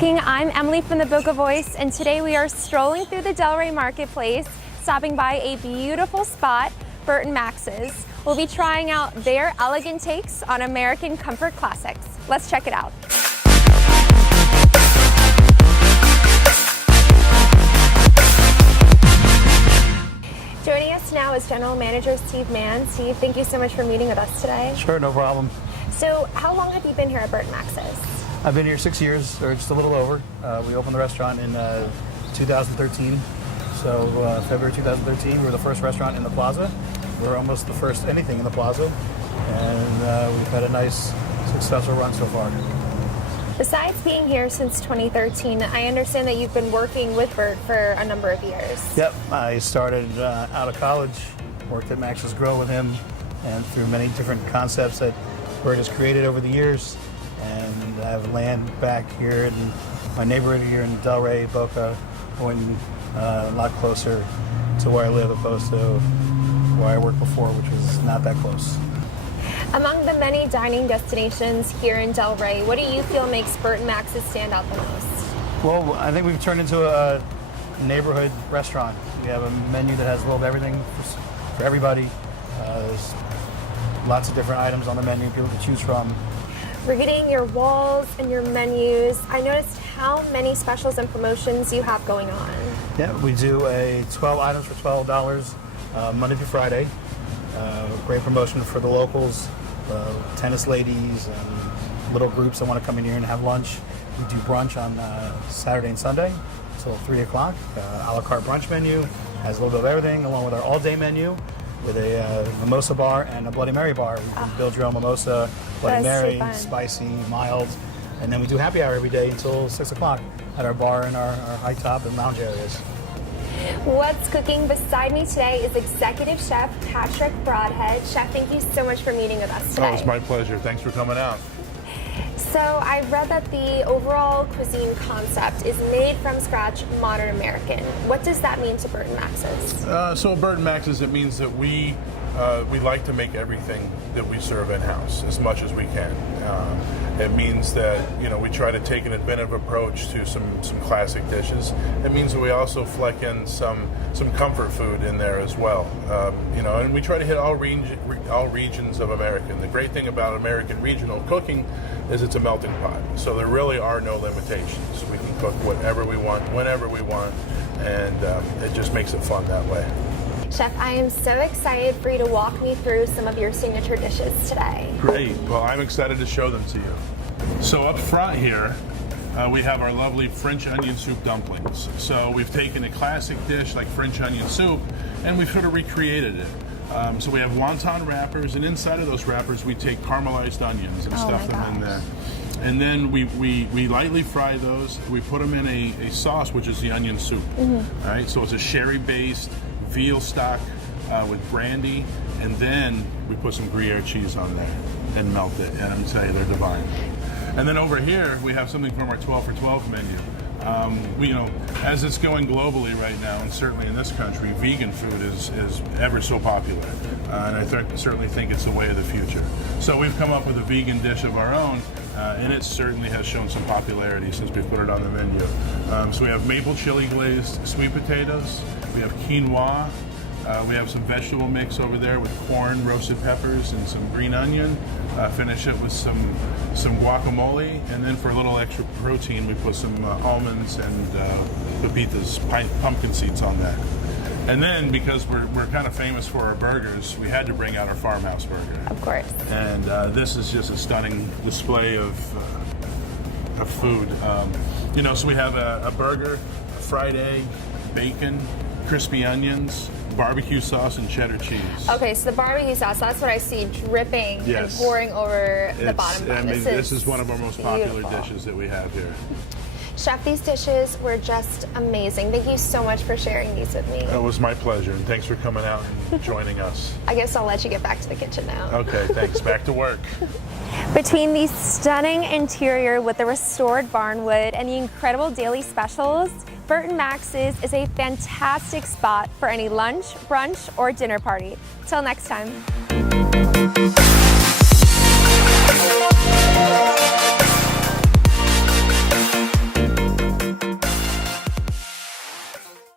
Cooking. I'm Emily from the Boca Voice, and today we are strolling through the Delray Market Place, stopping by a beautiful spot, Burt Max's. We'll be trying out their elegant takes on American comfort classics. Let's check it out. Joining us now is General Manager Steve Mann. Steve, thank you so much for meeting with us today. Sure, no problem. So, how long have you been here at Burt Max's? I've been here 6 years, or just a little over. We opened the restaurant in 2013. So February 2013, we were the first restaurant in the plaza. We're almost the first anything in the plaza. And we've had a nice, successful run so far. Besides being here since 2013, I understand that you've been working with Burt for a number of years. Yep, I started out of college, worked at Max's Grill with him, and through many different concepts that Burt has created over the years. And I have land back here in my neighborhood here in Delray, Boca, going a lot closer to where I live opposed to where I worked before, which was not that close. Among the many dining destinations here in Delray, what do you feel makes Burt Max's stand out the most? Well, I think we've turned into a neighborhood restaurant. We have a menu that has a little of everything for everybody. There's lots of different items on the menu people can choose from. Reading your walls and your menus, I noticed how many specials and promotions you have going on. Yeah, we do a 12 items for $12 Monday through Friday. Great promotion for the locals, tennis ladies, and little groups that want to come in here and have lunch. We do brunch on Saturday and Sunday until 3 o'clock. A la carte brunch menu has a little bit of everything, along with our all-day menu with a mimosa bar and a Bloody Mary bar. You can build your own mimosa, Bloody Mary, so spicy, mild. And then we do happy hour every day until 6 o'clock at our bar and our high top and lounge areas. What's cooking beside me today is Executive Chef Patrick Broadhead. Chef, thank you so much for meeting with us today. Oh, it's my pleasure. Thanks for coming out. So I read that the overall cuisine concept is made from scratch, modern American. What does that mean to Burt Max's? So Burt Max's, it means that we like to make everything that we serve in-house as much as we can. It means that we try to take an inventive approach to some classic dishes. It means that we also fleck in some comfort food in there as well. And we try to hit all regions of America. And the great thing about American regional cooking is it's a melting pot. So there really are no limitations. We can cook whatever we want, whenever we want, and it just makes it fun that way. Chef, I am so excited for you to walk me through some of your signature dishes today. Great. Well, I'm excited to show them to you. So up front here, we have our lovely French onion soup dumplings. So we've taken a classic dish like French onion soup, and we've sort of recreated it. So we have wonton wrappers, and inside of those wrappers we take caramelized onions and stuff them in there. And then we lightly fry those. We put them in a sauce, which is the onion soup. All right, so it's a sherry-based veal stock with brandy, and then we put some gruyere cheese on there and melt it, and I'm telling you, they're divine. And then over here we have something from our 12 for 12 menu. As it's going globally right now, and certainly in this country, vegan food is ever so popular, and I certainly think it's the way of the future. So we've come up with a vegan dish of our own, and it certainly has shown some popularity since we put it on the menu. So we have maple chili glazed sweet potatoes, we have quinoa, we have some vegetable mix over there with corn, roasted peppers, and some green onion. Finish it with some guacamole, and then for a little extra protein, we put some almonds and pepitas, pumpkin seeds on that. And then, because we're kind of famous for our burgers, we had to bring out our farmhouse burger. Of course. And this is just a stunning display of food. So we have a burger, a fried egg, bacon, crispy onions, barbecue sauce, and cheddar cheese. Okay, so the barbecue sauce, that's what I see dripping and pouring over the bottom bun. This is one of our most popular dishes that we have here. Chef, these dishes were just amazing. Thank you so much for sharing these with me. It was my pleasure, and thanks for coming out and joining us. I guess I'll let you get back to the kitchen now. Okay, thanks. Back to work. Between the stunning interior with the restored barnwood and the incredible daily specials, Burt Max's is a fantastic spot for any lunch, brunch, or dinner party. Till next time.